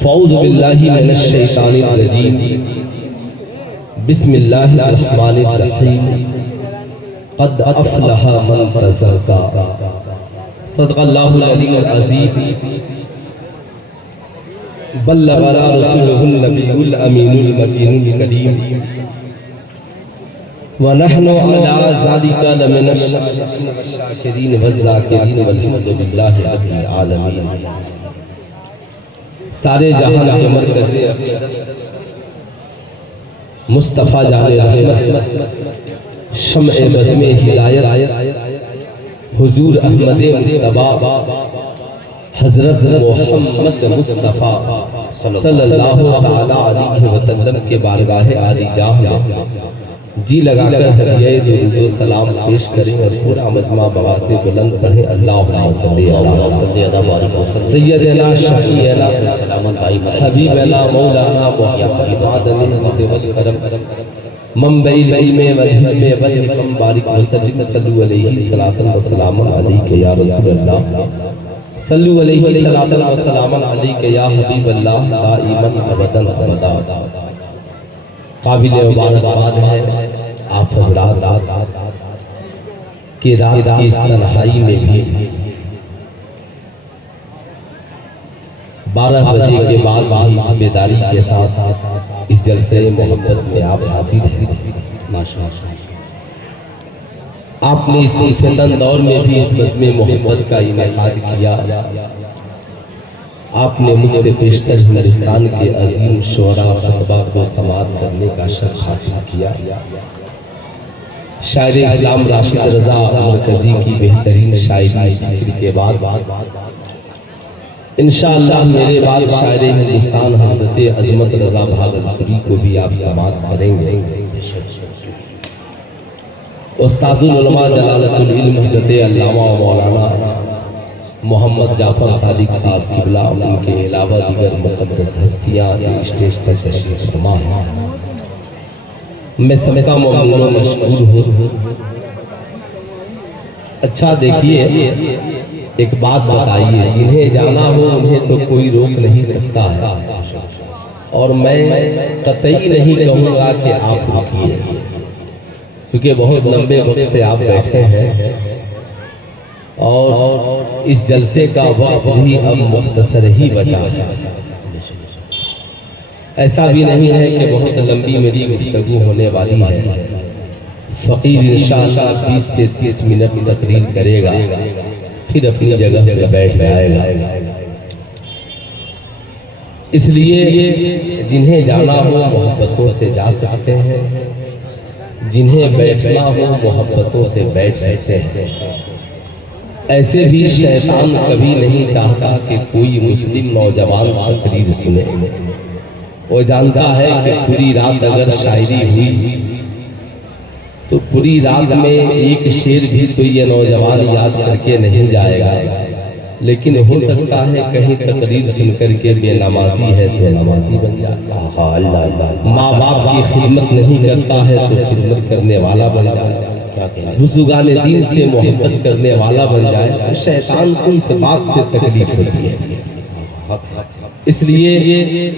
فاعوذ باللہ من الشیطان الرجیم بسم اللہ الرحمن الرحیم قد افلح من تزکا صدق اللہ العلی العظیم بلغنا رسولہ النبی الامین المکین الکریم ونحن علی ذلک لمن الشاکرین والذاکرین والحمد للہ رب العالمین۔ سارے جہان کے مرکز مصطفیٰ جان رحمت شمع بزم ہدایت حضور احمد مجتبی حضرت محمد مصطفیٰ صلی اللہ علیہ وسلم کے بارگاہ عالی جاہ میں جی لگا کر ہدیہ درود و سلام پیش کریں اور پورا مجمع بواز سے بلند پڑھیں۔ اللہم صلی علی سیدنا شفیعنا حبیبنا مولانا محمد والکرم منبع العلم والحکم والحکم بارک وسلم صلو علیہ صلاۃ و سلام علیک یا رسول اللہ صلو علیہ صلاۃ و سلام علیک یا حبیب اللہ دائما ابدا ابدا۔ قابل مبارکباد ہے آپ حضرات کہ رات کی اس تنہائی میں بھی 12 بجے کے بعد ذمہ بیداری کے ساتھ اس جلسے محبت میں آپ حاضر ہیں۔ ماشاءاللہ آپ نے اس فتن دور میں بھی اس بزم محبت کا انعقاد کیا۔ آپ نے مجھ سے پیشتر ہندوستان کے عظیم شعراء خطبہ کو سماعت کرنے کا شرف حاصل کیا۔ شاعر اسلام راشد رضا مرکزی کی بہترین شاعری فکر کے بعد انشاءاللہ میرے بعد شاعر ہندوستان حضرت عظمت رضا بھاگلپوری کو بھی آپ سماعت کریں گے۔ استاذ العلماء جلالت العلم حضرت علامہ مولانا محمد جعفر صادق صاحب قبلہ ان کے علاوہ دیگر مقدس ہستیاں اسٹیج پر تشریف فرما ہیں۔ میں سب کا ممنون و مشکور ہوں۔ اچھا دیکھیے ایک بات بتائیے، جنہیں جانا ہو انہیں تو کوئی روک نہیں سکتا ہے، اور میں قطعی نہیں کہوں گا کہ آپ رکیے، کیونکہ بہت لمبے وقت سے آپ بیٹھے ہیں اور اس جلسے کا وقت بھی اب مختصر ہی بچا ہے۔ ایسا بھی نہیں ہے کہ بہت لمبی میری گفتگو ہونے والی ہے۔ فقیر انشاءاللہ 20 سے 30 منٹ تقریر کرے گا، پھر اپنی جگہ پر بیٹھ جائے گا۔ اس لیے جنہیں جانا ہو محبتوں سے جا سکتے ہیں، جنہیں بیٹھنا ہو محبتوں سے بیٹھ سکتے ہیں۔ ایسے بھی شیطان کبھی نہیں چاہتا کہ کوئی مسلم نوجوان تقریر سنے۔ وہ جانتا ہے کہ پوری رات اگر شاعری ہوئی تو پوری رات میں ایک شعر بھی تو یہ نوجوان یاد کر کے نہیں جائے گا، لیکن ہو سکتا ہے کہیں تقریر سن کر کے بے نمازی ہے تو نمازی بن جائے، ماں باپ کی خدمت نہیں کرتا ہے تو خدمت کرنے والا بن جائے، بزرگان دین سے محبت کرنے والا بن جائے۔ شیطان کو اس بات سے تکلیف ہوتی ہے۔ اس لیے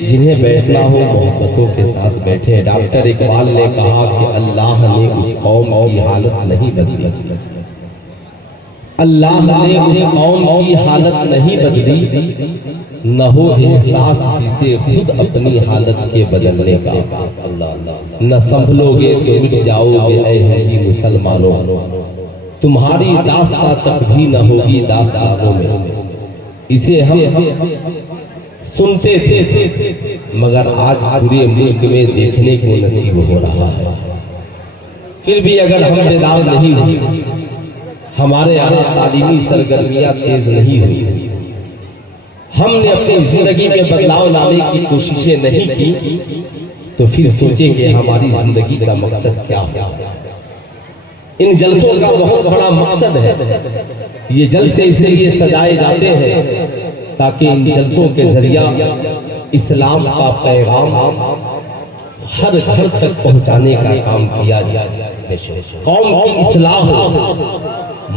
جنہیں بیٹھنا ہو محبتوں کے ساتھ بیٹھے۔ ڈاکٹر اقبال نے کہا کہ اللہ نے اس قوم کی حالت نہیں بدلی، اللہ نے اس قوم کی حالت نہیں بدلی، نہ ہو احساس جسے خود اپنی حالت کے بدلنے کا، نہ سنبھلو گے تو مٹ جاؤ گے اے ہندی مسلمانوں، تمہاری داستان تک بھی نہ ہوگی داستانوں میں۔ اسے ہم سنتے تھے مگر آج پورے ملک میں دیکھنے کو نصیب ہو رہا ہے۔ پھر بھی اگر ہم بیدار نہیں ہوئے، ہمارے یہاں تعلیمی سرگرمیاں تیز نہیں ہوئی، ہم نے اپنی زندگی میں بدلاؤ لانے کی کوششیں نہیں کی، تو پھر سوچیں کہ ہماری زندگی کا مقصد کیا ہے۔ ان جلسوں کا بہت بڑا مقصد ہے۔ یہ جلسے اس لیے سجائے جاتے ہیں تاکہ ان جلسوں کے ذریعہ اسلام کا پیغام ہر گھر تک پہنچانے کا کام کیا جائے۔ قوم کی اصلاح ہو،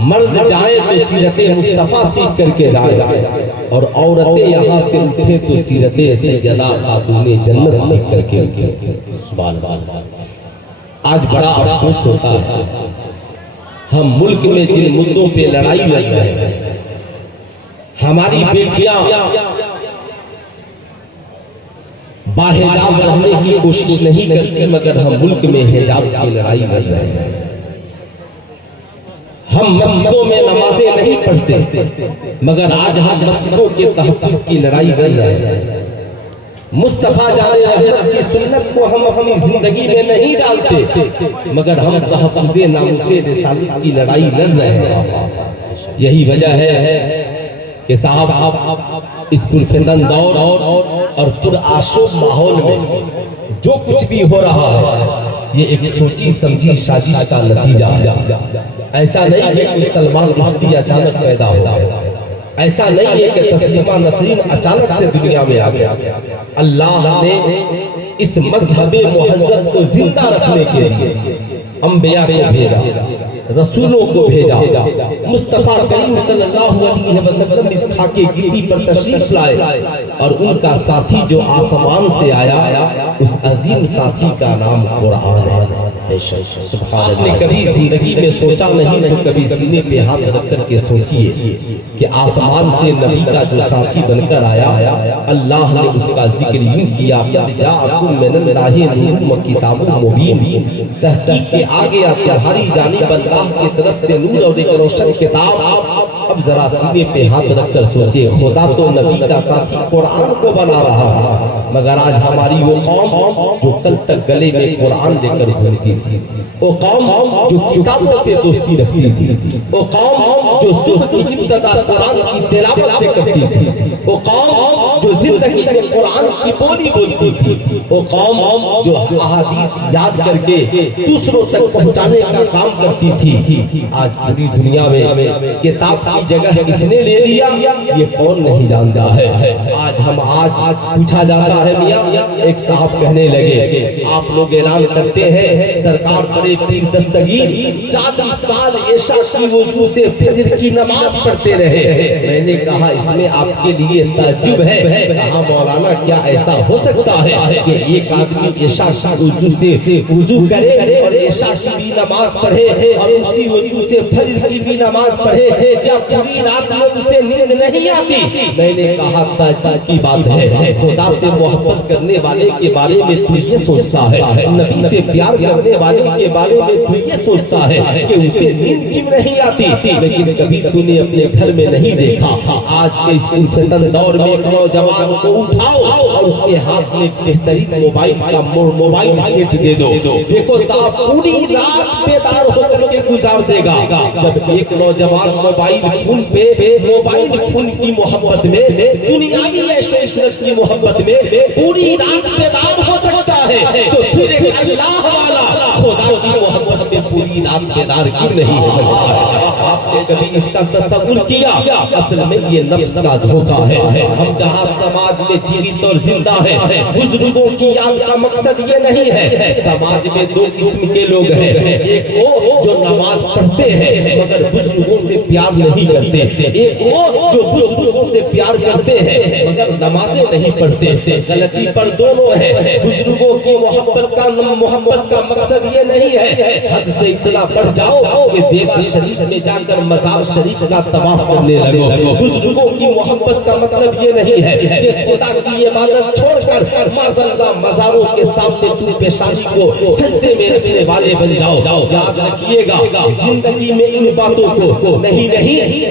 مرد جائے تو سیرت مصطفیٰ سیکھ کر کے جائے، اور عورتیں یہاں سے اٹھے تو سیرت سیدہ خاتون جنت سیکھ کر کے اٹھے۔ سبحان اللہ۔ آج بڑا افسوس ہوتا ہے، ہم ملک میں جن مدوں پہ لڑائی لڑ رہے ہیں، ہماری بیٹیاں باحجاب رہنے کی کوشش نہیں کرتی، مگر ہم ملک میں حجاب کی لڑائی لڑ رہے ہیں۔ ہم مسجدوں میں نمازیں نہیں پڑھتے، مگر آج ہم مسجدوں کے تحفظ کی لڑائی لڑ رہے ہیں۔ مصطفیٰ جان رحمت کی سنت کو ہم اپنی زندگی میں نہیں ڈالتے، مگر ہم تحفظ ناموس رسالت کی لڑائی لڑ رہے ہیں۔ یہی وجہ ہے کہ صاحب اس پرفتن دور اور پرآشوب ماحول میں جو کچھ بھی ہو رہا ہے، یہ ایک سوچی سمجھی سازش کا نتیجہ ہے۔ ایسا نہیں ہے کہ سلمان رشدی اچانک پیدا ہوا، ایسا نہیں ہے کہ تسلیمہ نسرین اچانک سے دنیا میں آ گیا۔ اللہ نے اس مذہب مہذب کو زندہ رکھنے کے لیے انبیاء کو بھیجا، رسولوں کو بھیجا، مصطفیٰ کریم صلی اللہ علیہ وسلم اس خاکے گدی پر تشریف لائے، اور ان کا ساتھی جو آسمان سے آیا، اس عظیم ساتھی کا نام قرآن ہے۔ آپ نے کبھی زندگی میں سوچا نہیں تو کبھی سینے پہ ہاتھ رکھ کر کے سوچئے کہ آسمان سے نبی کا جو ساتھی بن کر آیا، اللہ نے اس کا ذکر یوں کیا، قد جاءکم من اللہ نور و کتاب مبین، تحقیق کے آگے تمہاری جانب اللہ کی طرف سے نور اور ایک روشن کتاب۔ اب ذرا سینے پہ ہاتھ رکھ کر سوچے، خدا تو نبی کا ساتھی قرآن کو بنا رہا ہے، مگر آج ہماری وہ قوم جو کل تک گلے میں قرآن لے کر گھومتی تھی، وہ قوم جو کتابوں سے دوستی رکھتی تھی، وہ قوم جو صبح کی ابتدا قرآن کی تلاوت سے کرتی تھی، وہ قوم جو زندگی میں قرآن کی بولی بولتی تھی، وہ قوم جو احادیث یاد کر کے دوسروں تک پہنچانے کا کام کرتی تھی، آج پوری دنیا میں کتاب کی جگہ کس نے لے لیا یہ کون نہیں جانتا ہے۔ آج پوچھا جاتا ہے، میاں ایک صاحب کہنے لگے، آپ لوگ اعلان کرتے ہیں سرکار بڑے پیر دستگیر 40 سال عشاء کی وضو سے فجر کی نماز پڑھتے رہے۔ میں نے کہا اس میں آپ کے لیے تعجب ہے، کہا مولانا کیا ایسا ہو سکتا ہے کہ ایک آدمی عشاء کی وضو سے وضو کرے اور عشاء کی بھی نماز پڑھے اور اسی وضو سے فجر کی بھی نماز پڑھے، کیا پوری رات میں اسے نیند نہیں آتی؟ میں نے کہا تعجب کی بات ہے، خدا سے محبت کرنے والے کے بارے میں تو یہ سوچتا ہے، نبی سے پیار کرنے والے کے بارے میں تو یہ سوچتا ہے کہ اسے نیند کیوں نہیں آتی؟ لیکن کبھی تو نے اپنے گھر میں نہیں دیکھا، آج کے اس فتن دور میں ایک نوجوان کو اٹھاؤ اور اس کے ہاتھ میں بہترین موبائل سیٹ دے دو، دیکھو صاحب پوری رات بیدار ہو کر کے گزار دے گا۔ جب ایک نوجوان موبائل فون کی محبت میں، دنیاوی عیش و عشرت کی محبت میں پوری رات بیدار ہو سکتا ہے، تو پھر ایک اللہ والا خدا کی محبت میں پوری رات بیدار کیوں نہیں ہو سکتا ہے؟ آپ نے کبھی اس کا تصور کیا؟ اصل میں یہ نفس کا دھوکہ ہے۔ ہم جہاں سماج میں جیوت اور زندہ ہیں، بزرگوں کی یاد کا مقصد یہ نہیں ہے۔ سماج میں دو قسم کے لوگ ہیں، ایک وہ جو نماز پڑھتے ہیں مگر بزرگوں سے پیار نہیں کرتے، ایک وہ جو بزرگوں سے پیار کرتے ہیں مگر نمازیں نہیں پڑھتے۔ غلطی پر دونوں ہے۔ بزرگوں کی محبت کا مقصد یہ نہیں ہے حد سے اتنا بڑھ جاؤ کہ دیوہ شریف میں جا کر مزار شریف کا طواف کرنے لگو۔ بزرگوں کی محبت کا مطلب یہ نہیں ہے کہ خدا کی عبادت چھوڑ کر معذاللہ مزاروں کے سامنے تو پیشانی کو سجدے میں رکھنے والے بن جاؤ۔ یاد رکھیے گا زندگی میں ان باتوں کو نہیں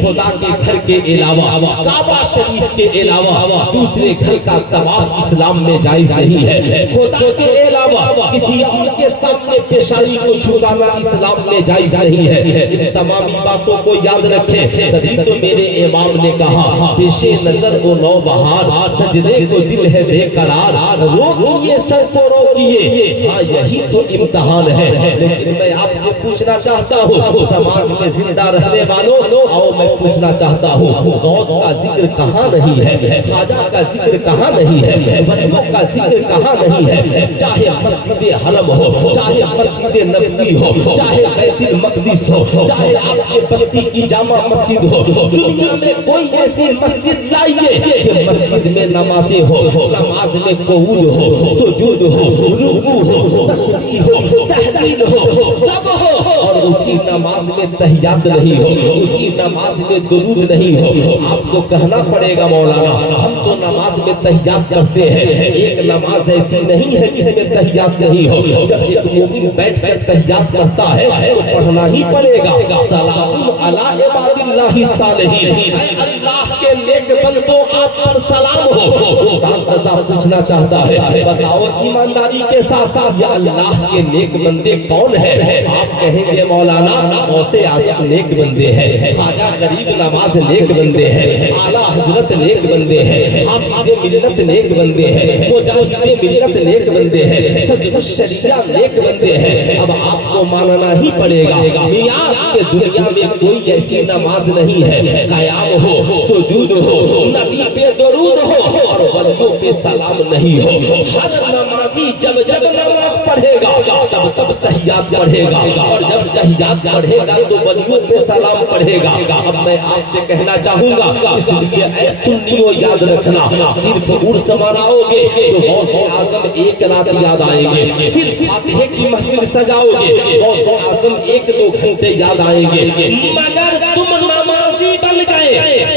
خدا کے گھر کے علاوہ، کعبہ شریف کے علاوہ دوسرے گھر کا طواف اسلام میں جائز نہیں ہے۔ خدا کے علاوہ کسی اور کے سامنے پیشانی کو جھکانا اسلام میں جائز نہیں ہے۔ ان تمامی باتوں کو یاد رکھیں، تبھی تو میرے امام نے کہا پیش نظر وہ نو بہار، سجدے کو دل ہے بے قرار، روکیے سر کو روکیے، ہاں یہی تو امتحان ہے۔ لیکن میں آپ سے پوچھنا چاہتا ہوں سماج میں زندہ رہنے والوں، آؤ میں پوچھنا چاہتا ہوں غوث کا ذکر کہاں نہیں ہے، خواجہ کا ذکر کہاں نہیں ہے، ولیوں کا ذکر کہاں نہیں ہے؟ چاہے مسجد حرم ہو، چاہے مسجد نبوی ہو، हो, चाहे बैतुल मक़दिस हो, चाहे आपके बस्ती की जामा मस्जिद हो, दुनिया में कोई ऐसी मस्जिद लाइए कि मस्जिद में नमाज़ें हो, नमाज में क़ुऊद हो, सुजूद हो, रुकू हो, तस्बीह हो, तहलील हो, सब हो, और उसी नमाज में तहियात नहीं हो, उसी नमाज में दुरूद नहीं हो। आपको कहना पड़ेगा मौलाना हम तो नमाज में तहियात करते हैं, एक नमाज ऐसी नहीं है जिसमें तहियात नहीं हो। जब एक मोमिन बैठ कर तहियात करता है तो पढ़ना ही पड़ेगा सलामुन अला इबादिल्लाहि सालिहीन, अल्लाह के नेक बंदों आप पर सलाम हो। सुल्तान रज़ा पूछना चाहता है बताओ ईमानदारी के साथ या अल्लाह के नेक बंदे कौन है? आप कहेंगे मौलाना गौसे आज़म नेक बंदे हैं, ख्वाजा गरीब नवाज नेक बंदे हैं, आला हजरत नेक बंदे हैं, हाफिज़े मिल्लत नेक बंदे हैं, मुजाहिदे मिल्लत नेक बंदे हैं, सदरुश शरिया नेक बंदे हैं। अब आपको मानना ही पड़ेगा मियां कि दुनिया में कोई ऐसी नमाज नहीं है क़याम हो, सुजूद हो, नबी पे दरूद हो और वलियों पे सलाम नहीं हो। हर नमाजी जब जब नमाज पढ़ेगा तब तब तहियात पढ़ेगा और जब तहियात पढ़ेगा तो वलियों पे सलाम पढ़ेगा। अब मैं आपसे कहना चाहूंगा इसलिए ऐ सुन्नियों याद रखना, सिर्फ उर्स मनाओगे तो गौसे आज़म एक रात याद आएंगे, सिर्फ फातिहे की महफिल सजाओगे गौसे आज़म एक दो घंटे याद आएंगे, मगर तुम नमाजी बन गए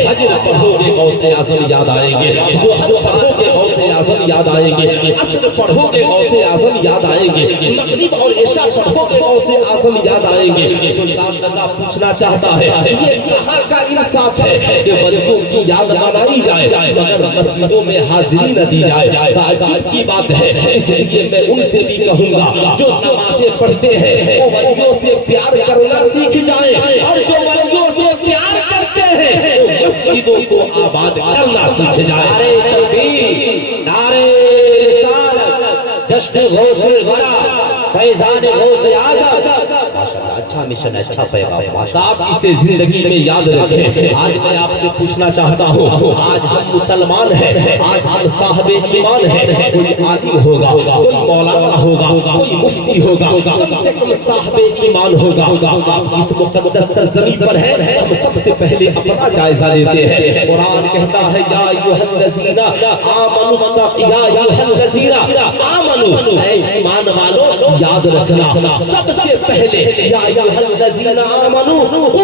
फज्र पढ़ोगे गौसे आज़म याद आएंगे, ज़ुहर पढ़ोगे गौसे आज़म याद आएंगे, असर पढ़ोगे गौसे आज़म याद आएंगे, मगरिब और इशा पढ़ोगे गौसे आज़म याद आएंगे। सुल्तान रज़ा पूछना चाहता है ये कहाँ का इंसाफ है कि वलियों की याद मनाई जाए मगर मस्जिदों में हाजिरी न दी जाए? ताज्जुब की बात है। इसलिए मैं उनसे भी कहूंगा जो नमाज़ें पढ़ते हैं वो वलियों से प्यार करना सीख जाए और जो वलियों से प्यार करते हैं वो मस्जिदों को आबाद करना सीख जाए। नारे तकबीर, नारे रिसालत, जश्न गौसे वरा, फैज़ान गौसे आज़म। माशाअल्लाह अच्छा मिशन है, अच्छा पैगाम। आप इसे जिंदगी में याद रखें। आज मैं आपसे पूछना चाहता हूँ आज हम मुसलमान हैं, आज हम साहब ईमान हैं, कोई आलिम होगा, कोई मौलाना होगा, कोई मुफ्ती होगा, कम से कम साहब ईमान होगा। आप जिस मुक़द्दस सरज़मीन पर हैं हम सबसे पहले अपना जायजा लेते हैं। कुरान कहता है या अय्युहल्लज़ीना आमनू या अय्युहल्लज़ीना आमनू, ऐ ईमान वालों याद रखना सबसे पहले या अय्युहल्लज़ीना आमनू कू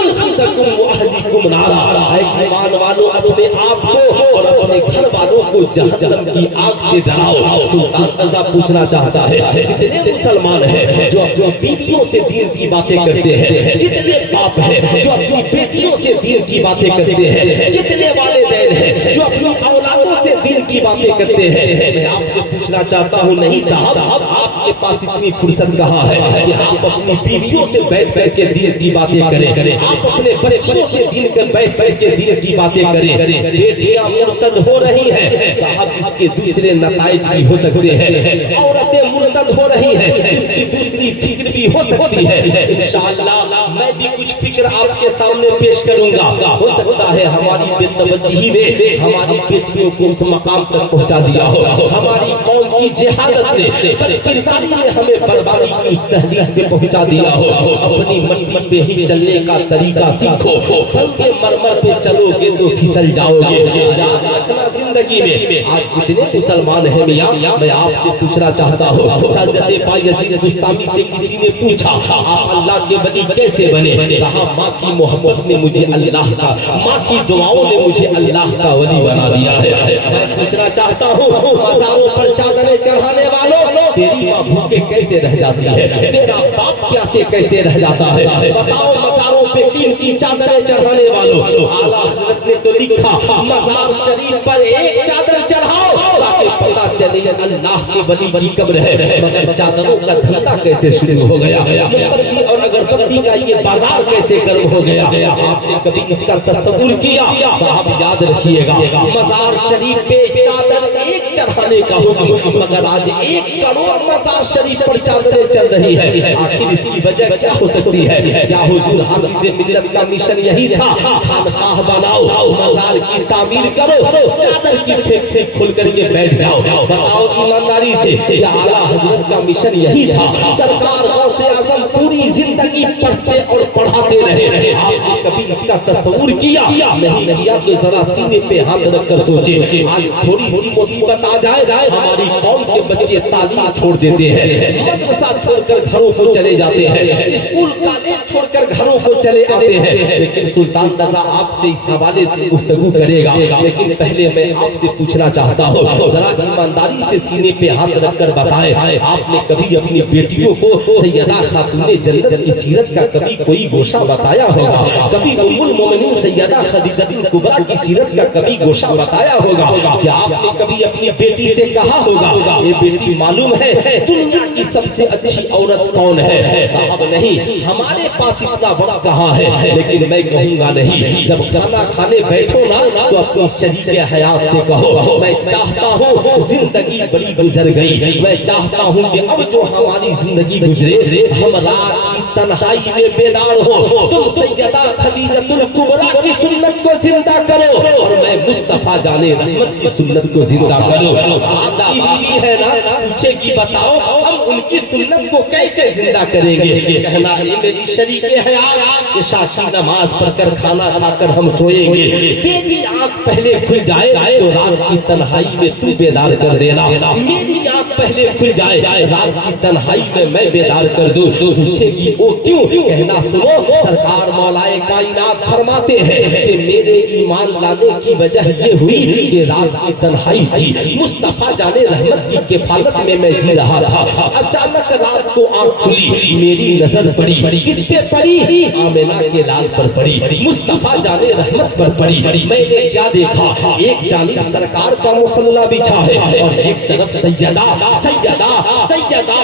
अनफुसकुम व अहलिकुम नारा, ऐ ईमान वालों अपने आप को और अपने घर वालों को जहन्नम की आग से डराओ। सुल्तान रज़ा पूछना चाहता है कितने मुसलमान हैं जो अपनी बीवियों से दीन की बातें करते हैं, कितने बाप हैं जो अपनी बेटियों से दीन की बातें करते हैं, कितने वालिदैन हैं जो अपनी औलादों से दीन की बातें करते हैं? मैं आपसे पूछना चाहता हूँ नहीं साहब आपके पास इतनी फुर्सत कहाँ है कि आप अपनी बीवियों से बैठ कर के दीन की बातें करें, आप अपने बच्चियों से दीन कर बैठ कर के दीन की बातें करें? बेटियां मुर्तद हो रही हैं साहब, इसके दूसरे नताइज भी हो सकते हैं। औरतें मुर्तद हो रही हैं, इसकी दूसरी फिक्र भी हो सकती है। इंशाअल्लाह मैं भी कुछ फिक्र आपके सामने पेश करूंगा। हो सकता है हमारी बेतवज्जही में हमारी बेटियों को उस मकाम तक पहुंचा दिया हो, हमारी कौम की जिहादत ने बदकिरदारी ने हमें बर्बादी की उस तहलीज पे पहुंचा दिया हो। अपनी मट्टी पे ही चलने का तरीका सीखो, संगे मरमर पे चलोगे तो फिसल जाओगे। याद रखना जिंदगी में आज कितने मुसलमान हैं मियां, मैं आपसे पूछना चाहता हूँ हज़रत बायज़ीद बुस्तामी से किसी ने पूछा आप अल्लाह के वली कैसे बने? कहा माँ की मोहब्बत ने मुझे अल्लाह का, माँ की दुआओं ने मुझे अल्लाह का वली बना दिया है। मैं पूछना चाहता हूँ मज़ारों पर चादरें चढ़ाने वालों तेरी माँ भूखे कैसे रह जाती है, तेरा बाप प्यासे कैसे रह जाता है? बताओ मज़ारों पे कीमती चादरें चढ़ाने वालों, आला हज़रत ने तो लिखा मज़ार शरीफ पर एक चादर चढ़ाओ ताकि पता चले अल्लाह के वली की कब्र है। मगर चादरों का धंधा कैसे शुरू हो गया, मोमबत्ती और अगरबत्ती का ये बाजार कैसे गर्म हो गया? आपने कभी इसका तस्वुर किया? साहब याद रखिएगा मज़ार शरीफ पे चादर एक चढ़ाने का हुक्म, मगर आज 1 करोड़ मज़ार शरीफ पर चादरें चल रही है। आखिर इसकी वजह क्या हो सकती है? क्या हुजूर हाफिज़े मिल्लत का मिशन यही था खानकाह बनाओ, मज़ार की तामीर करो, चादर की फैक्ट्री खोल करके बैठ जाओ? बताओ ईमानदारी से क्या आला हज़रत का मिशन यही था? सरकार गौसे आज़म पूरी जिंदगी पढ़ते और पढ़ाते रहे। आपने कभी इसका तस्वुर किया? नहीं किया तो जरा सीने पे हाथ रखकर सोचे। आज थोड़ी सी मुसीबत आ जाए, हमारी कौम के बच्चे तालीम छोड़ देते हैं, मदरसा छोड़कर घरों को चले जाते हैं, स्कूल कॉलेज छोड़कर घरों को चले आते हैं। लेकिन सुल्तान रज़ा आपसे इस हवाले से गुफ्तगू करेगा, लेकिन पहले मैं आपसे पूछना चाहता हूँ, जरा ईमानदारी से सीने पे हाथ रखकर बताएं, आपने कभी अपनी बेटियों को सैयदा खातूने जन्नत की सीरत का कभी कोई गोशा बताया होगा? कभी उम्मुल मोमिनीन सैयदा खदीजतुल कुबरा की सीरत का कभी गोशा बताया होगा? क्या आपने कभी अपनी बेटी से कहा होगा, ये बेटी मालूम है दुनिया की सबसे अच्छी औरत कौन है? साहब नहीं, हमारे पास इतना बड़ा कहा है, लेकिन मैं कहूँगा नहीं। जब खाना खाने बैठो ना तो अपनी शरीके हयात से कहो, मैं चाहता हूँ जिंदगी बड़ी गुजर गई, मैं चाहता हूँ कि अब जो हमारी जिंदगी गुजरे हम रात की तन्हाई में बेदार हो। तुम सैयदा खदीजतुल कुबरा की सुन्नत को जिंदा करो और मैं मुस्तफा जाने रहमत की सुन्नत को जिंदा करो। आपकी बीवी है ना, पूछेगी बताओ हम उनकी सुन्नत को कैसे जिंदा करेंगे? कहना ये मेरी शरीके हयात, ये शाशी नमाज पढ़कर खाना खाकर हम सोएंगे, तेरी आंख पहले खुल जाए तो रात की तन्हाई में तू बेदार कर देना, मेरी आंख पहले खुल जाए रात की तन्हाई में मैं बेदार कर दूं। पूछेगी वो क्यों? कहना सुनो, सरकार मौलाए कायनात फरमाते हैं कि मेरे ईमान लाने की वजह ये हुई कि रात की तन्हाई थी, मुस्तफा जाने रहमत की किफालत में मैं जी रहा था, अचानक रात को आंख खुली, मेरी नजर पड़ी, किस पे पड़ी? आमिना के लाल पर पड़ी, मुस्तफा जाने रहमत पर पड़ी। मैंने क्या देखा? एक जानिब सरकार का मुसल्ला बिछा है और एक तरफ सैयदा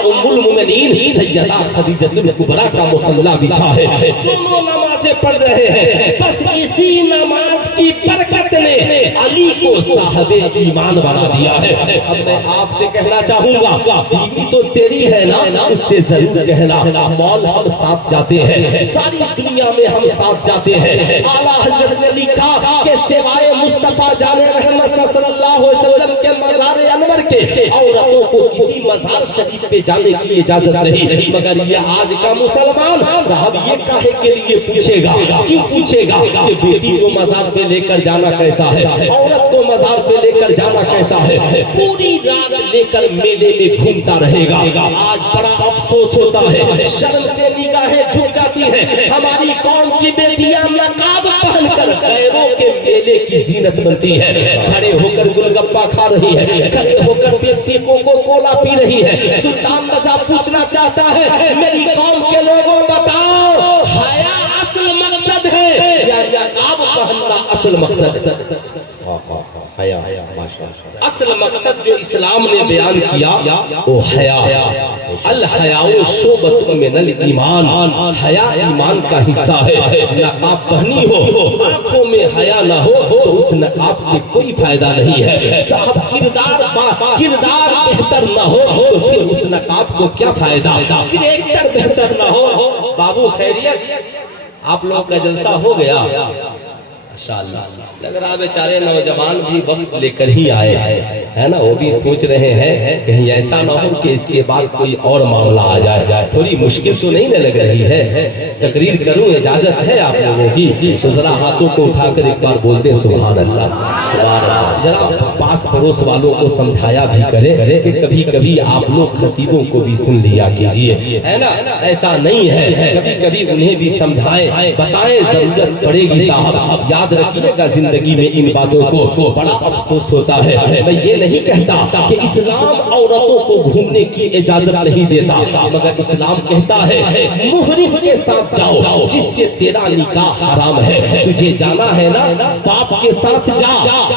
उम्मुल मोमिनीन सैयदा खदीजतुल कुबरा का मुसल्ला बिछा है। दोनों नमाज़ें पढ़ रहे हैं, बस इसी नमाज की बरकत ने अली को साहबे ईमान बना दिया है। अब मैं आपसे कहना चाहूंगा, बीवी तो तेरी है ना, उससे जरूर कहना मौल हम साथ जाते हैं, सारी दुनिया में हम साथ जाते हैं। आला हज़रत ने लिखा कि सिवाय मुस्तफा जाने रहमत सल्लल्लाहु अलैहि वसल्लम के मज़ार अनवर के औरतों को किसी मज़ार शरीफ पे जाने की इजाजत नहीं। मगर ये आज का मुसलमान साहब ये काहे के लिए पूछेगा? क्यों पूछेगा कि बेटी को मज़ार पे लेकर जाना कैसा है, औरत को मज़ार पे लेकर जाना कैसा है? पूरी रात लेकर मेले में घूमता रहेगा। आज बड़ा अफसोस होता है, शर्म से निगाहें झुक जाती हैं। हमारी कौम की बेटियां नकाब पहनकर गैरों के मेले की जीनत बनती है, खड़े होकर गोलगप्पा खा रही है, खड़े होकर पेप्सी कोको कोला पी रही है। सुल्तान रज़ा पूछना चाहता है, मेरी कौम के लोगों बताओ, हया असल मकसद है या नकाब पहनना असल मकसद? हया, असल मकसद जो इस्लाम ने बयान किया वो हया। अल हयाउ शोबतुम मिनल ईमान, हया ईमान का हिस्सा है। नकाब पहनी हो, आंखों में हया न हो तो उस नकाब से कोई फायदा नहीं है। साहब किरदार बेहतर न हो तो फिर उस नकाब को क्या फायदा? कैरेक्टर बेहतर न हो। बाबू खैरियत, आप लोग का जलसा हो गया? माशाअल्लाह, लग रहा बेचारे नौजवान भी वक्त लेकर ही आए है ना, वो भी सोच रहे हैं कहीं ऐसा ना हो कि इसके बाद कोई और मामला आ जाए। थोड़ी मुश्किल तो नहीं न लग रही है? तकरीर करूं, इजाजत है आप लोगों की? तो जरा हाथों को उठाकर एक बार बोलते सुभान अल्लाह। जरा पास पड़ोस वालों को समझाया भी करे कि कभी कभी आप लोग खतीबों को भी सुन लिया कीजिए, है ना, ऐसा नहीं है, कभी कभी उन्हें भी समझाएं, बताएं, जरूरत पड़ेगी। साहब याद रखिएगा जिंदगी में इन बातों को। बड़ा अफसोस होता है, मैं ये नहीं कहता कि इस्लाम औरतों को घूमने की इजाजत नहीं देता, मगर इस्लाम कहता है मुहरिम के साथ जाओ जिससे तेरा निकाह हराम है। तुझे जाना है ना, बाप के साथ जा,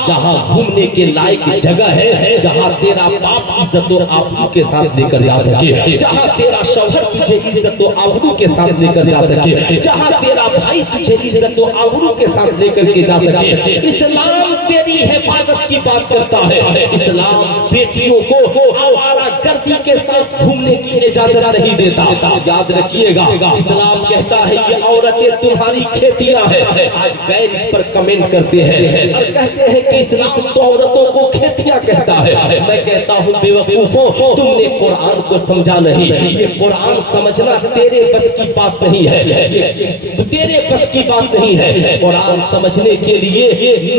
जहाँ घूमने के लायक जगह है, जहाँ तेरा बाप इज्जत और आबरू के साथ लेकर जा सके, जहाँ तेरा शौहर तुझे इज्जत और आबरू के साथ लेकर जा सके, जहाँ तेरा भाई तुझे इज्जत और आबरू के साथ लेकर के जा सके। इस्लाम तेरी تیری حفاظت کی بات کرتا ہے۔ اسلام بیٹیوں کو آوارہ گردی کے ساتھ گھومنے کی اجازت نہیں دیتا۔ یاد رکھیے گا، اسلام کہتا ہے یہ عورتیں تمہاری کھیتیاں ہیں۔ آج غیر اس پر کمنٹ کرتے ہیں اور کہتے ہیں کہ اسلام تو عورتوں کو کھیتیاں کہتا ہے۔ میں کہتا ہوں بے وقوفوں، تم نے قرآن کو سمجھا نہیں۔ یہ قرآن سمجھنا تیرے بس کی بات نہیں ہے، یہ تیرے بس کی بات نہیں ہے۔ قرآن سمجھنے کے لیے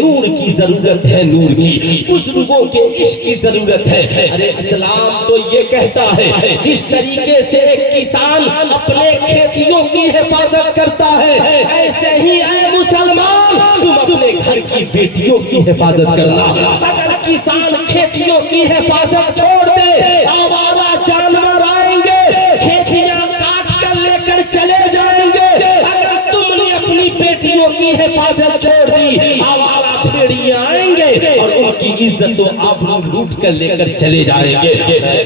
نور کی ضرورت ہے، نور کی، بزرگوں کے عشق کی ضرورت ہے۔ ارے اسلام تو یہ کہتا ہے جس طریقے سے ایک کسان اپنے کھیتیوں کی حفاظت کرتا ہے، ایسے ہی اے مسلمان تم اپنے گھر کی بیٹیوں کی حفاظت کرنا۔ اگر کسان کھیتیوں کی حفاظت چھوڑ دے، آوارہ جانور آئیں گے، کھیتیاں کاٹ کر لے کر چلے جائیں گے۔ اگر تم نے اپنی بیٹیوں کی حفاظت چھوڑ دی، آوارہ بھیڑیاں آئیں گے اور ان کی عزت و آبرو لوٹ کر لے کر چلے جائیں گے۔ میں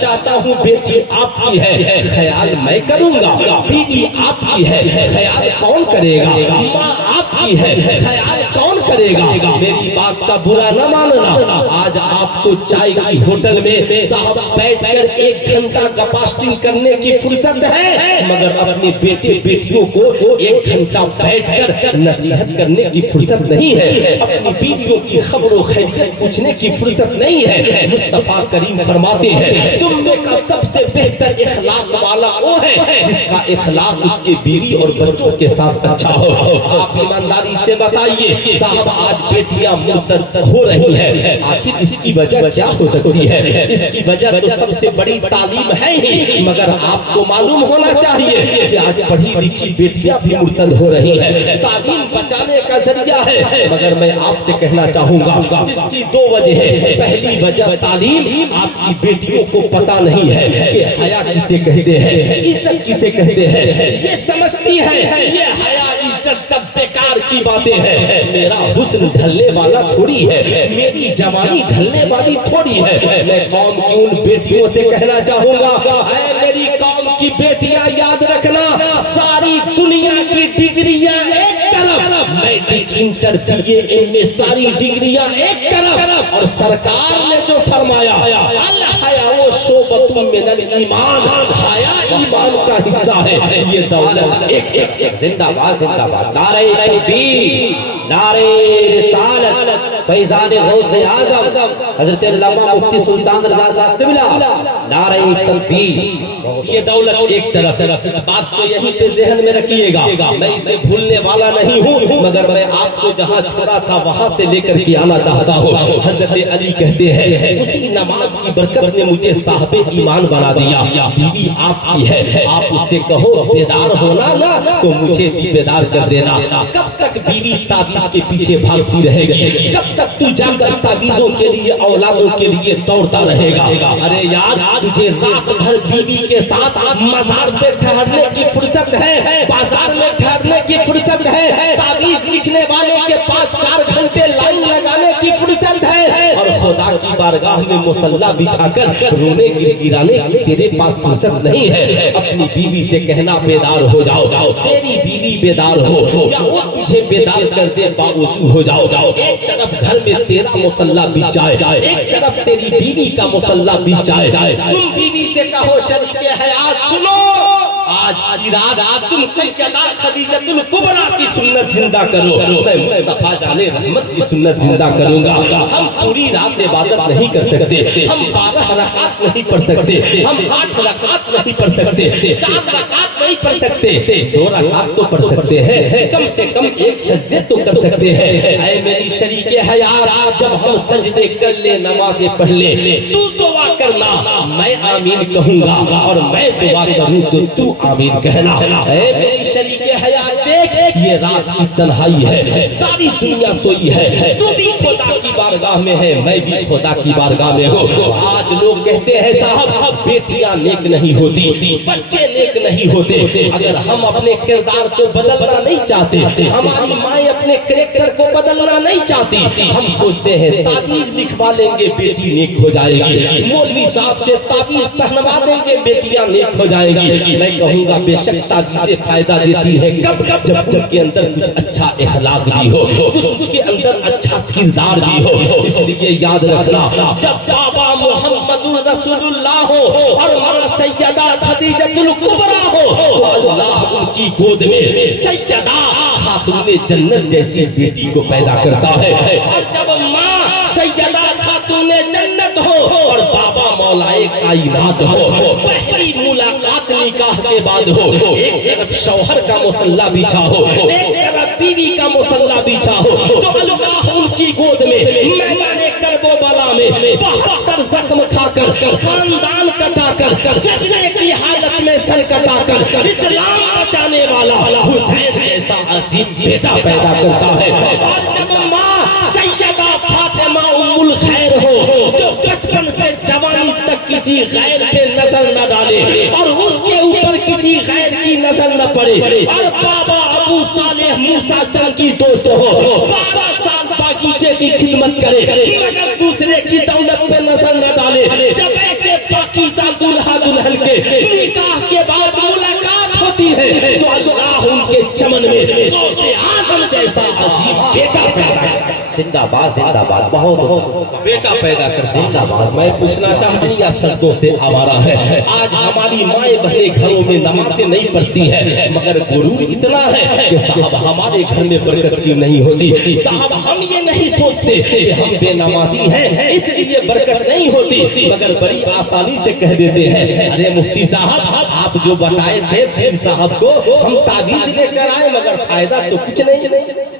چاہتا ہوں بیٹی آپ کی ہے، خیال میں کروں گا۔ بیوی آپ کی ہے، خیال کون کرے گا؟ ماں آپ کی ہے، خیال کون کرے گا؟ میری بات کا برا نہ ماننا۔ آج آپ کو چائے کی ہوٹل میں صاحب بیٹھ کر 1 گھنٹہ گپاسٹنگ کرنے کی فرصت ہے، مگر اپنے بیٹے بیٹیوں کو 1 گھنٹہ بیٹھ کر نصیحت کرنے کی فرصت نہیں ہے، اپنی بیویوں کی خبر و خیریت پوچھنے کی فرصت نہیں ہے۔ مصطفیٰ کریم فرماتے ہیں تم میں کا سب سے بہتر اخلاق والا وہ ہے جس کا اخلاق اس کے بیوی اور بچوں کے ساتھ اچھا ہو۔ آپ ایمانداری سے بتائیے صاحب، آج بیٹیاں مرتد ہو رہی ہیں، آخر اس کی وجہ کیا ہو سکتی ہے؟ اس کی وجہ تو سب سے بڑی تعلیم ہے ہی، مگر آپ کو معلوم ہونا چاہیے کہ آج پڑھی لکھی بیٹیاں بھی مرتد ہو رہی ہیں۔ تعلیم بچانے کا ذریعہ ہے، مگر میں آپ سے کہنا چاہوں گا اس کی 2 وجہ ہے۔ پہلی وجہ تعلیم، آپ کی بیٹیوں کو پتہ نہیں ہے کہ حیا کسے کہتے ہیں، عزت کسے کہتے ہیں۔ یہ سمجھتی ہے یہ حیا عزت سب بیکار کی باتیں ہیں، میرا حسن ڈھلنے والا تھوڑی ہے، میری جوانی ڈھلنے والی تھوڑی ہے۔ میں قوم کی ان بیٹیوں سے کہنا چاہوں گا، اے میری قوم کی بیٹیاں یاد رکھنا، ساری دنیا کی ڈگریاں ایک طرف، matric inter B A M A ساری ڈگریاں ایک طرف، اور سرکار نے جو فرمایا الحیاء شعبۃ من الایمان، حیا ایمان کا حصہ ہے۔ یہ دولت ایک زندہ باد زندہ باد، نعرہ تکبیر، نعرہ رسالت، فیضان غوث اعظم حضرت علامہ مفتی سلطان رضا صاحب قبلہ، نعرہ تکبیر۔ یہ دولت ایک طرف، اس بات کو یہیں پہ ذہن میں رکھیے گا، میں اسے بھولنے والا نہیں ہوں، مگر میں آپ کو جہاں چھوڑا تھا وہاں سے لے کر کے آنا چاہتا ہوں۔ حضرت علی کہتے ہیں اسی نماز کی برکت نے مجھے صاحب ایمان بنا دیا۔ بیوی آپ کی ہے، آپ اس سے کہو بیدار ہونا نا تو مجھے بھی بیدار کر دینا۔ کب تک بیوی تعویذ کے پیچھے بھاگتی رہے گی؟ کب تک تو جا کر تعویذوں کے لیے اولادوں کے لیے دوڑتا رہے گا؟ ارے یار، تجھے رات بھر بیوی کے ساتھ مزار پہ ٹھہرنے کی فرصت ہے، بازار میں ٹھہرنے کی فرصت ہے، تعویذ لکھنے والے کے پاس 4 گھنٹے لائن لگانے کی فرصت ہے، اور خدا کی بارگاہ میں مصلی بچھا کر رونے گرانے کی تیرے پاس فرصت نہیں ہے۔ اپنی بیوی سے کہنا بیدار ہو جاؤ، تیری بیوی بیدار ہو یا وہ تجھے بیدار کر دے، باوضو ہو جاؤ۔ ایک طرف گھر میں تیرا مصلی بچ جائے، ایک طرف تیری بیوی کا مصلی بچ جائے۔ تم بیوی سے کہو شریک حیات سنو، آج کی رات تم سیدہ خدیجہ الکبریٰ کی سنت زندہ کرو، میں مصطفیٰ جان رحمت کی سنت زندہ کروں گا۔ ہم پوری رات عبادت نہیں کر سکتے، ہم 12 رکعت نہیں پڑھ سکتے، ہم 8 رکعت نہیں پڑھ سکتے، 4 رکعت نہیں پڑھ سکتے، 2 رکعت تو پڑھ سکتے ہیں، کم سے کم 1 سجدے تو کر سکتے ہیں۔ اے میری شریک حیات، جب ہم سجدے کر لے، نمازیں پڑھ لے، تو دعا کرنا، میں آمین کہوں گا، اور میں دعا کروں تو آمین کہنا۔ اے میری شریک حیات، دیکھ یہ رات کی تنہائی ہے، ساری دنیا سوئی ہے، تو بھی خدا کی बारगाह में है, मैं भी खुदा की बारगाह में हूँ। आज लोग कहते हैं साहब बेटियां नेक नहीं होती, बच्चे नेक नहीं होते। अगर हम अपने किरदार को बदलना नहीं चाहते, हमारी माएँ अपने कैरेक्टर को बदलना नहीं चाहती, हम सोचते हैं ताबीज लिखवा लेंगे बेटी नेक हो जाएगी, मौलवी साहब से ताबीज पहनवा देंगे बेटियां नेक हो जाएगी। मैं कहूँगा बेशक ताबीज़ें फायदा देती है कब जब उनके अंदर कुछ अच्छा इखलाक भी हो, कुछ के अंदर अच्छा किरदार भी हो। इसलिए याद रखना, जब बाबा मुहम्मदुर रसूलुल्लाह हो और मां सैयदा खदीजतुल कुबरा हो तो अल्लाह उनकी गोद में सैयदा खातूने जन्नत जैसी बेटी को पैदा करता है। और जब मां सैयदा खातूने जन्नत हो और बाबा मौलाए कायनात हो, पहली मुलाकात निकाह के बाद हो, एक तरफ शौहर का मुसल्ला बिछा हो, एक तरफ बीवी का मुसल्ला बिछा हो, तो अल्लाह उनकी गोद में मैदाने करबला में 72 जख्म खाकर, खानदान कटाकर, सजदे की हालत में सर कटाकर इस्लाम बचाने वाला हुसैन जैसा अजीम बेटा पैदा करता है। और जब माँ सैयदा फातिमा उम्मुल खैर हो, जो बचपन से जवानी तक किसी गैर पे नजर न डाले और उसके ऊपर किसी गैर की नजर न पड़े, और बाबा अबू सालेह मूसा चंद की दोस्त हो, 12 साल बागीचे की खिदमत करे मगर दूसरे की दौलत पे नजर न डाले। जब ऐसे पाकीज़ा दूल्हा दुल्हन के निकाह के बाद मुलाकात होती है तो अल्लाह उनके चमन में गौसे आज़म जैसा अजीम बेटा पैदा करता है। जिंदाबाद जिंदाबाद, बहुत बेटा पैदा कर जिंदाबाद। मैं पूछना चाहती हूँ, या शब्दों से आवारा है, आज हमारी माएँ बहनें घरों में नमाज़ें नहीं पढ़ती है मगर गुरूर इतना है कि साहब हमारे घर में बरकत क्यों नहीं होती। साहब हम ये नहीं सोचते कि हम बेनमाजी हैं इसलिए बरकत नहीं होती, मगर बड़ी आसानी से कह देते हैं अरे मुफ्ती साहब आप जो बताए थे फिर साहब को हम ताबीज लेकर आए मगर फायदा तो कुछ नहीं,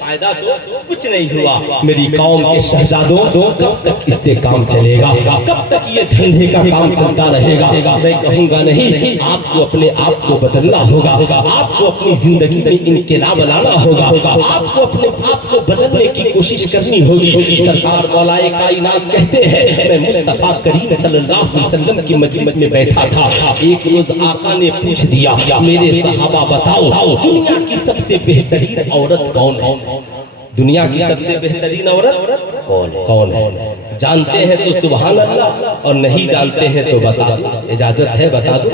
फायदा तो कुछ नहीं हुआ। मेरी कौम के शहजादों कब तक इससे काम चलेगा, कब तक ये धंधे का काम चलता रहेगा। मैं कहूँगा नहीं, आपको अपने आप को बदलना होगा, आपको अपनी जिंदगी में इनकलाब लाना होगा, आपको अपने आप को बदलने की कोशिश करनी होगी। सरकार मौलाए कायनात कहते हैं, मैं मुस्तफा करीम सल्लल्लाहु अलैहि वसल्लम की मजलिस में बैठा था, एक रोज आका ने पूछ दिया मेरे सहाबा बताओ दुनिया की सबसे बेहतरीन औरत कौन है? दुनिया की सबसे बेहतरीन औरत कौन है? जानते हैं तो सुभान अल्लाह और नहीं जानते हैं तो बता दो। इजाजत है बता दो?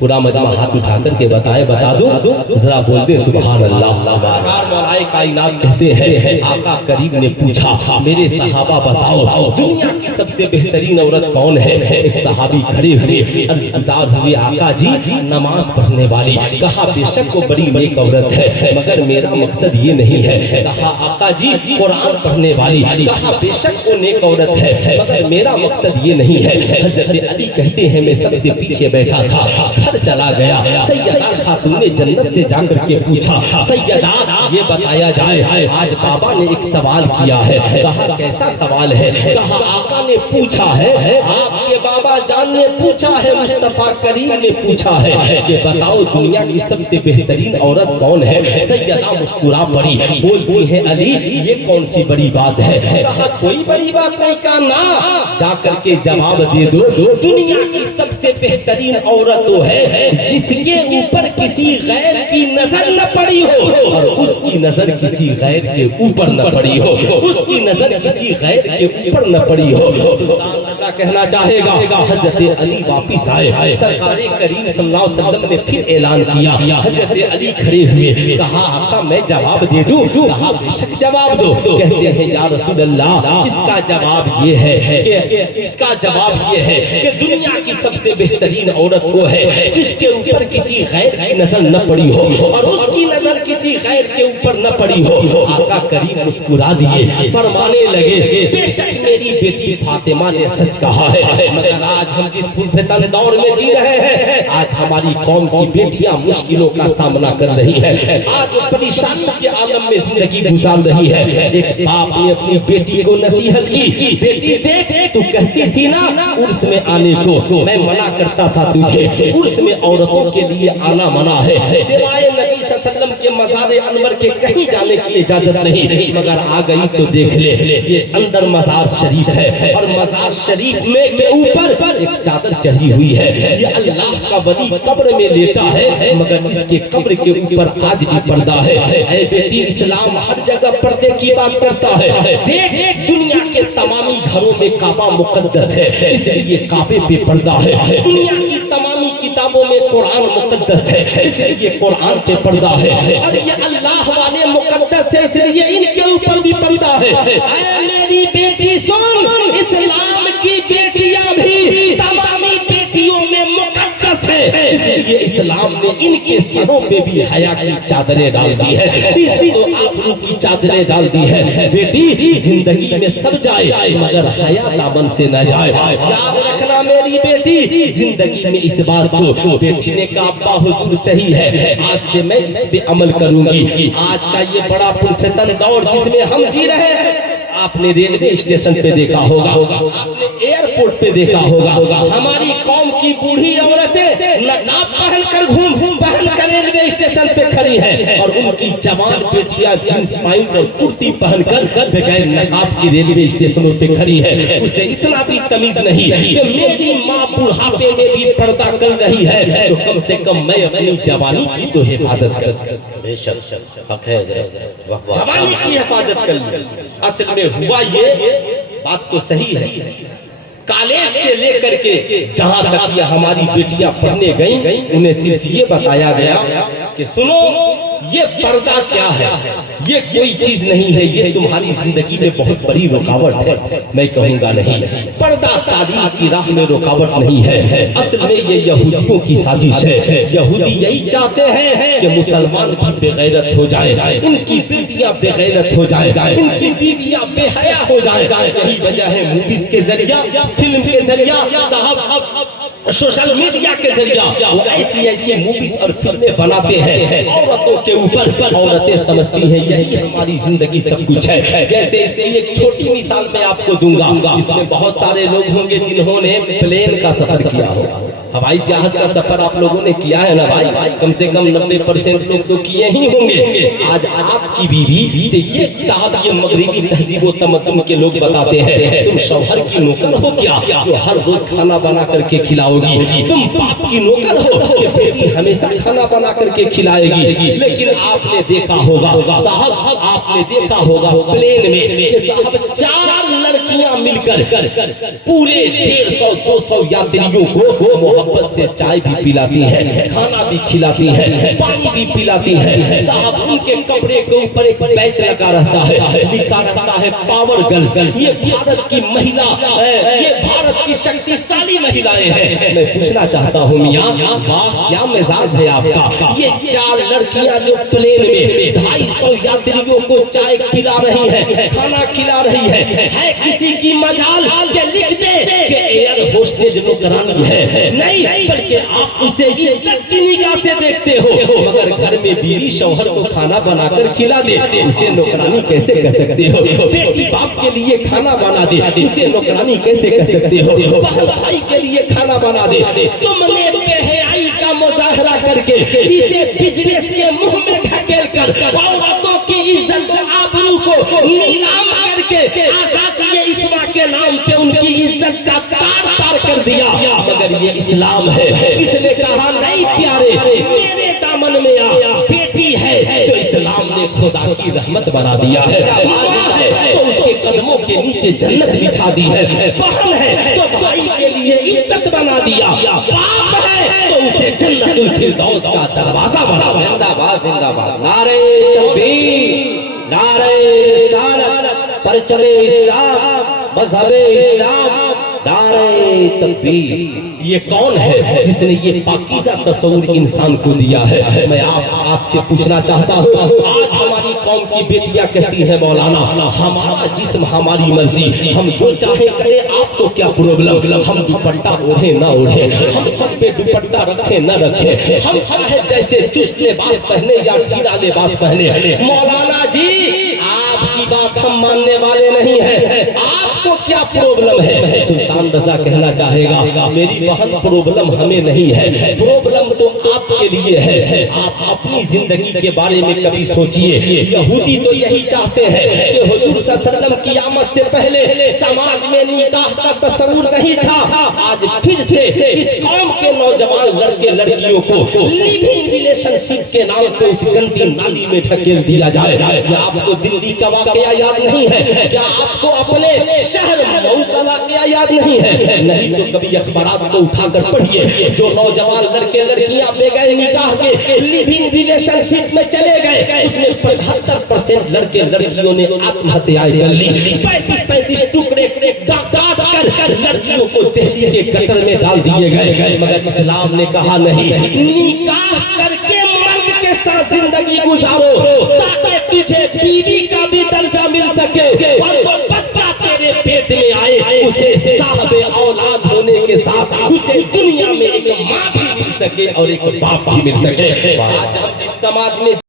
पूरा मजमा हाथ उठाकर के बताए बता दो, जरा बोल दे सुभान अल्लाह। सरकार मौलाए कायनात कहते हैं, आका करीम ने पूछा मेरे सहाबा बताओ दुनिया की सबसे बेहतरीन औरत कौन है? एक सहाबी खड़े हुए अर्ज़गुज़ार हुए, आका जी नमाज पढ़ने वाली। कहा बेशक वो बड़ी नेक औरत है मगर मेरा मकसद ये नहीं है। कहा आका जी कुरान पढ़ने वाली। कहा बेशक वो नेक औरत है मगर मेरा मकसद ये नहीं है। हज़रत अली कहते हैं मैं सबसे पीछे बैठा था, घर चला गया, सैयदा खातून ने जन्नत से जाकर के पूछा सैयदा ये बताया जाए आज बाबा ने एक सवाल किया है। कहा कैसा सवाल है? कहा आका ने पूछा है, आपके बाबा जान ने पूछा है, मुस्तफा करीम ने पूछा है कि बताओ दुनिया की सबसे बेहतरीन औरत कौन है? सैयदा मुस्कुरा पड़ी, बोलती है अली ये कौन सी बड़ी बात है? कहा कोई बड़ी बात नहीं, का ना जाकर के जवाब दे दो दुनिया की सबसे बेहतरीन औरत वो है जिसके ऊपर किसी गैर की नजर न पड़ी हो और उसकी नजर किसी गैर के ऊपर न पड़ी हो, उसकी नजर किसी गैर के ऊपर न पड़ी हो। सुल्तान रज़ा कहना चाहेगा, हजरत अली वापिस आए, सरकार करीम सल्लल्लाहु अलैहि वसल्लम ने फिर ऐलान किया। हजरत अली खड़े हुए, कहा आका मैं जवाब दे दूं? कहा बेशक जवाब दो। कहते हैं या रसूल अल्लाह इसका जवाब ये है कि इसका जवाब ये है कि दुनिया की सबसे बेहतरीन औरत वो है जिसके ऊपर किसी गैर की नजर न पड़ी हो और उसकी नजर किसी गैर के ऊपर न पड़ी हो। आका करीम मुस्कुरा दिए, फरमाने लगे बेशक मेरी बेटी फातिमा ने सच कहा है मगर आज हम जिस फुर्सतन दौर में जी रहे हैं, आज हमारी कौम की बेटियां मुश्किलों का सामना कर रही है, आज परेशानी के आलम में जिंदगी गुजार रही है। एक बाप ने अपनी बेटी को नसीहत की, बेटी देख तू कहती थी ना उर्स में आने को, मैं मना करता था तुझे, उर्स में औरतों के लिए आना मना है, सिवाय नबी सल्लल्लाहु अलैहि वसल्लम के मज़ार अनवर के कहीं जाने की इजाजत नहीं, मगर आ गई तो देख ले, ये अंदर मज़ार शरीफ है और मज़ार शरीफ में के ऊपर एक चादर चढ़ी हुई है। ये अल्लाह का वली कब्र में लेटा है, मगर इसके कब्र के ऊपर आज भी पर्दा है। ऐ बेटी, इस्लाम हर जगह पर्दे की बात करता है। देख, दुनिया के तमामी घरों में काबा मुकद्दस है, इसलिए काबे पे पर्दा है। दुनिया की तमामी किताबों में कुरान मुकद्दस है, इसलिए कुरान पे पर्दा है। और ये अल्लाह वाले मुकद्दस है, इसलिए इनके ऊपर भी पर्दा है। ऐ मेरी बेटी सुन, इस्लाम की बेटियां भी तमामी बेटियों में मुकद्दस है, इसलिए इस्लाम ने इनके सरों पे भी हया की चादरें डाल दी है, इसलिए आबरू की चादरें डाल दी है। बेटी, जिंदगी में सब जाए मगर हया दामन से न जाए। याद रखना मेरी बेटी, जिंदगी में इस बात को। बेटी ने कहा अब्बा हुजूर सही है, आज से मैं इस पे अमल करूंगी। आज का ये बड़ा पुरफितन दौर जिसमें हम जी रहे हैं, आपने रेलवे स्टेशन पे देखा होगा, आपने एयरपोर्ट पे देखा होगा, हमारी कौम की बूढ़ी औरतें नकाब पहन कर रेलवे स्टेशन पे खड़ी हैं और उनकी जवान बेटियां जींस पैंट और कुर्ती पहनकर बगैर नकाब की रेलवे स्टेशनों पे खड़ी है। उसे इतना भी तमीज नहीं कि मेरी माँ बुढ़ापे में भी पर्दा कर रही है, तो कम से कम मैं अपनी जवानी की तो हिफाजत कर, बेशक हक है, जवानी की हिफाजत कर। असल में हुआ ये बात तो सही है, कॉलेज से लेकर के जहां तक ये हमारी बेटियां पढ़ने गई, उन्हें सिर्फ ये बताया गया कि सुनो, ये पर्दा क्या है, ये कोई चीज नहीं है, ये तुम्हारी जिंदगी में बहुत बड़ी रुकावट है। मैं कहूंगा नहीं, पर्दा तालीम की राह में रुकावट नहीं है, असल में ये यहूदियों की साजिश है। यहूदी यही चाहते हैं कि मुसलमान भी बेगैरत हो जाए, इनकी बेटियां बेगैरत हो जाए, इनकी बीवियां बेहया हो जाए। यही वजह है मूवीज के जरिया, फिल्म के जरिया, साहब सोशल मीडिया के जरिया वो ऐसी मूवीज और फिल्में बनाते हैं औरतों के ऊपर। औरतें समझती हैं यही हमारी जिंदगी सब कुछ है। जैसे इसकी एक छोटी मिसाल मैं आपको दूंगा, इसमें बहुत सारे लोग होंगे जिन्होंने प्लेन का सफर किया होगा, हवाई जहाज का सफर आप लोगों ने किया है ना भाई, कम से कम 90% लोग तो किए ही होंगे। आज आपकी बीवी से ये साहब, ये मगरिबी तहजीब व तमद्दुन के लोग बताते हैं, तुम शौहर की नौकर हो क्या, जो हर रोज खाना बना करके खिलाओगी, तुम बाप की नौकर हो कि बेटी हमेशा खाना बना करके खिलाएगी। लेकिन आपने देखा होगा साहब, आपने देखा होगा प्लेन में साहब 4 लड़कियां मिलकर पूरे 150-200 यात्रियों को मोहब्बत से चाय भी पिलाती है, खाना भी खिलाती है, पानी भी पिलाती है। साहब उनके कपड़े के ऊपर एक बैच लगा रहता है, लिखा रहता है पावर गर्ल्स। ये भारत की महिला, ये भारत की शक्तिशाली महिलाएं हैं। मैं पूछना चाहता हूँ मियाँ, वाह क्या मिजाज है आपका। ये 4 लड़कियां जो प्लेन में 250 यात्रियों को चाय खिला रही है, खाना खिला रही है किसी की मजाल के लिख दे कि एयर होस्टेज नौकरानी है, नहीं, बल्कि आप उसे इज्जत की निगाह से देखते हो। मगर घर में बीवी शौहर को खाना बनाकर खिला दे, उसे नौकरानी कैसे कह सकते हो। बेटी बाप के लिए खाना बना दे, उसे नौकरानी कैसे कह सकते हो। बहन भाई के लिए खाना बना दे, तुमने बेहयाई का मुजाहरा करके इसे बिजनेस के मुंह में ढकेल कर औरतों की इज्जत आबरू को नीलाम करके आजादी इस्मा के नाम पे उनकी इज्जत का तार कर दिया। मगर ये इस्लाम है जिसने कहा नहीं प्यारे, मेरे दामन में आ, बेटी है तो इस्लाम ने खुदा की रहमत बना दिया है, माँ है तो उसके कदमों के नीचे जन्नत बिछा दी है, बहन है तो भाई के लिए इज्जत बना दिया, बाप है तो उसे जन्नतुल फिरदौस का दरवाजा बना दिया। जिंदाबाद जिंदाबाद, नारे तकबीर, नारे रिसालत, परचम-ए इस्लाम, मजहब-ए इस्लाम, नारे तकबीर। ये कौन है जिसने ये पाकीज़ा तस्वुर इंसान को दिया है। मैं आपसे पूछना चाहता हूँ, आज हमारी कौम की बेटियां कहती हैं मौलाना हमारा जिस्म हमारी मर्जी, हम जो चाहे करें, आपको क्या प्रॉब्लम, हम दुपट्टा ओढ़े ना ओढ़े, हम सब पे दुपट्टा रखे न रखे, हम चाहे जैसे चुस्त लिबास पहने या ढीला लिबास पहने। मौलाना जी आपकी बात हम मानने वाले नहीं है, आपको क्या प्रॉब्लम है। सुल्तान रजा कहना चाहेगा मेरी बहन प्रॉब्लम हमें नहीं है, प्रॉब्लम تو آپ کے لیے ہے. آپ اپنی زندگی کے بارے میں کبھی سوچئے. یہودی تو یہی چاہتے ہیں کہ حضور صلی اللہ علیہ وسلم کی آمد سے پہلے سماج میں نکاح کا تصور نہیں تھا. آج پھر سے اس قوم کے نوجوان لڑکے لڑکیوں کو لیونگ ریلیشن شپ کے نام پہ اس گندی نالی میں ڈھکیل دیا جائے. کیا آپ کو دلی کا واقعہ یاد نہیں ہے؟ کیا آپ کو اپنے شہر مئو کا واقعہ یاد نہیں ہے؟ نہیں تو کبھی اخبارات کو اٹھا کر پڑھیے. جو نوجوان لڑکے لڑکیاں بغیر نکاح کے لیونگ ریلیشن شپ میں چلے گئے اس میں 75% لڑکے لڑکیوں نے آتم ہتیا کر لی. 35 ٹکڑے ڈاٹ کر لڑکیوں کو دہلی کے گٹر میں ڈال دیے گئے. مگر اسلام نے کہا نہیں, نکاح کر کے مرد کے ساتھ زندگی گزارو تاکہ تجھے بیوی کا بھی درجہ مل سکے, اور جو بچہ تیرے پیٹ میں آئے اسے صاحب اولاد ہونے کے ساتھ اسے دنیا میں ایک ماں بھی مل سکے اور ایک باپ بھی مل سکے. آج ہم جس سماج میں